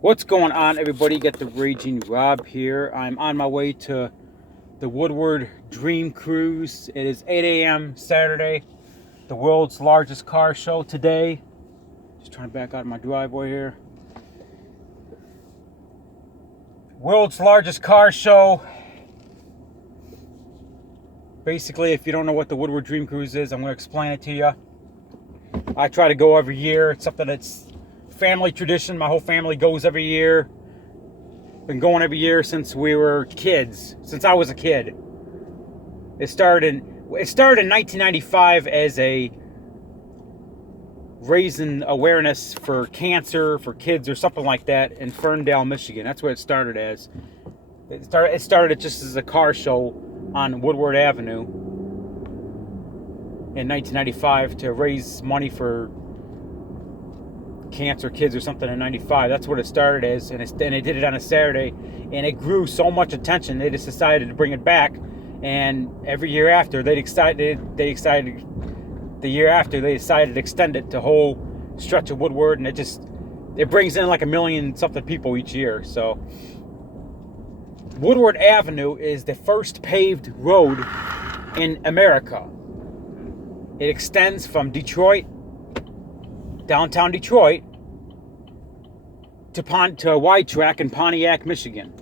What's going on, everybody? Get the Raging Rob here. I'm on my way to the Woodward Dreamcruise. It is 8 a.m. Saturday, the world's largest car show today. Just trying to back out of my driveway here. World's largest car show. Basically, if you don't know what the Woodward Dreamcruise is, I'm going to explain it to you. I try to go every year. It's something that's family tradition. My whole family goes every year. Been going every year since we were kids. Since I was a kid. It started in 1995 as a raising awareness for cancer for kids or something like that in Ferndale, Michigan. That's what it started as. It started just as a car show on Woodward Avenue in 1995 to raise money for cancer kids or something in 95. That's what it started as, and they did it on a Saturday, and it grew so much attention they just decided to bring it back. And every year after they decided to extend it to whole stretch of Woodward, and it brings in like 1 million something people each year. So Woodward Avenue is the first paved road in America. It extends from Detroit, downtown Detroit, to a wide track in Pontiac, Michigan.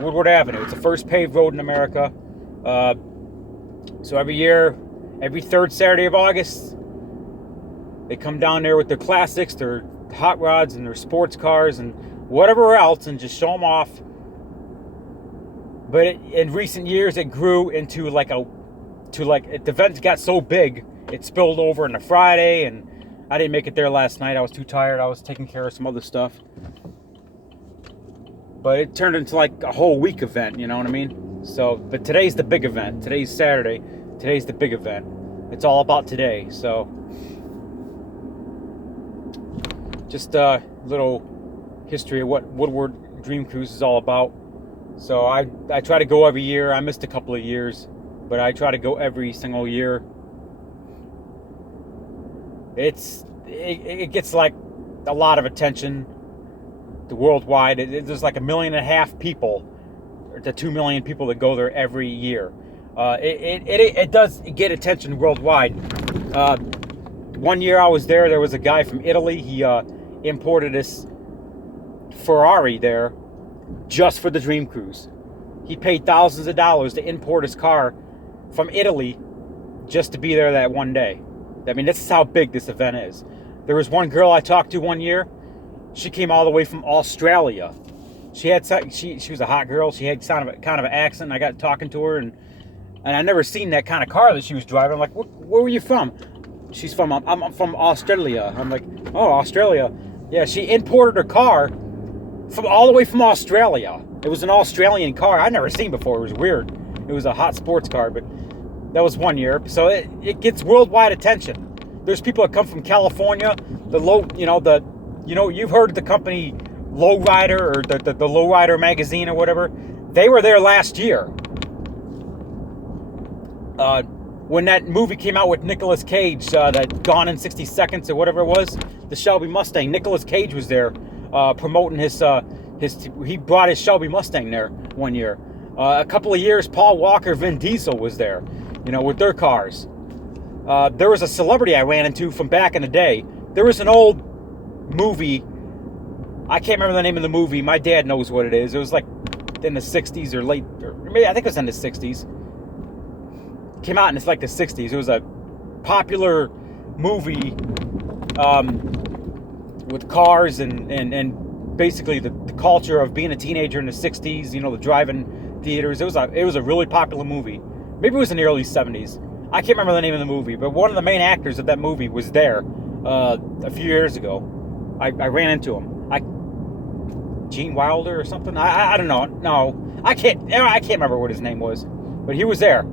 Woodward Avenue. It's the first paved road in America. So every year, every third Saturday of August, they come down there with their classics, their hot rods, and their sports cars, and whatever else, and just show them off. But in recent years, it grew into the event got so big, it spilled over into Friday, and I didn't make it there last night. I was too tired. I was taking care of some other stuff. But it turned into like a whole week event, you know what I mean? So, but today's the big event. Today's Saturday. Today's the big event. It's all about today. So, just a little history of what Woodward Dreamcruise is all about. So I try to go every year. I missed a couple of years, but I try to go every single year. It gets like a lot of attention. The worldwide, there's like 1.5 million people to 2 million people that go there every year. It does get attention worldwide. One year I was there was a guy from Italy. He imported this Ferrari there just for the Dreamcruise. He paid thousands of dollars to import his car from Italy just to be there that one day. I mean, this is how big this event is. There was one girl I talked to one year. She came all the way from Australia. She was a hot girl. She had kind of an accent. I got talking to her, and I never seen that kind of car that she was driving. I'm like, where were you from? She's from, I'm from Australia. I'm like, oh, Australia. Yeah, she imported her car from all the way from Australia. It was an Australian car I'd never seen before. It was weird. It was a hot sports car, but that was one year. So it gets worldwide attention. There's people that come from California. You've heard of the company Lowrider or the Lowrider magazine or whatever. They were there last year. When that movie came out with Nicolas Cage, that Gone in 60 Seconds or whatever it was, the Shelby Mustang. Nicolas Cage was there promoting he brought his Shelby Mustang there one year. A couple of years, Paul Walker, Vin Diesel was there, with their cars. There was a celebrity I ran into from back in the day. There was an old movie. I can't remember the name of the movie. My dad knows what it is. It was like in the 60s or maybe I think it was in the 60s. Came out in the 60s. It was a popular movie with cars and basically the culture of being a teenager in the 60s, the drive-in theaters. It was a really popular movie. Maybe it was in the early 70s. I can't remember the name of the movie, but one of the main actors of that movie was there a few years ago. I ran into him. Gene Wilder or something. I don't know. No, I can't remember what his name was, but he was there.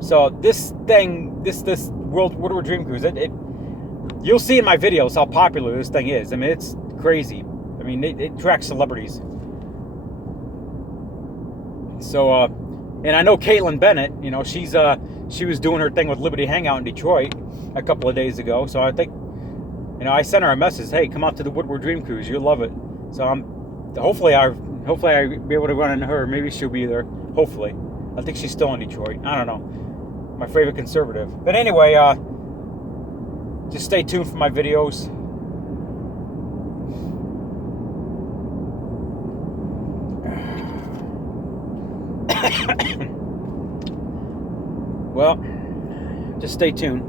So this Woodward Dreamcruise, you'll see in my videos how popular this thing is. I mean, it's crazy. I mean, it attracts celebrities. So And I know Caitlin Bennett, you know, she was doing her thing with Liberty Hangout in Detroit a couple of days ago. So I think, you know, I sent her a message, hey, come out to the Woodward Dreamcruise, you'll love it. So hopefully I be able to run into her. Maybe she'll be there. Hopefully, I think she's still in Detroit. I don't know. My favorite conservative. But anyway, just stay tuned for my videos. Well, just stay tuned.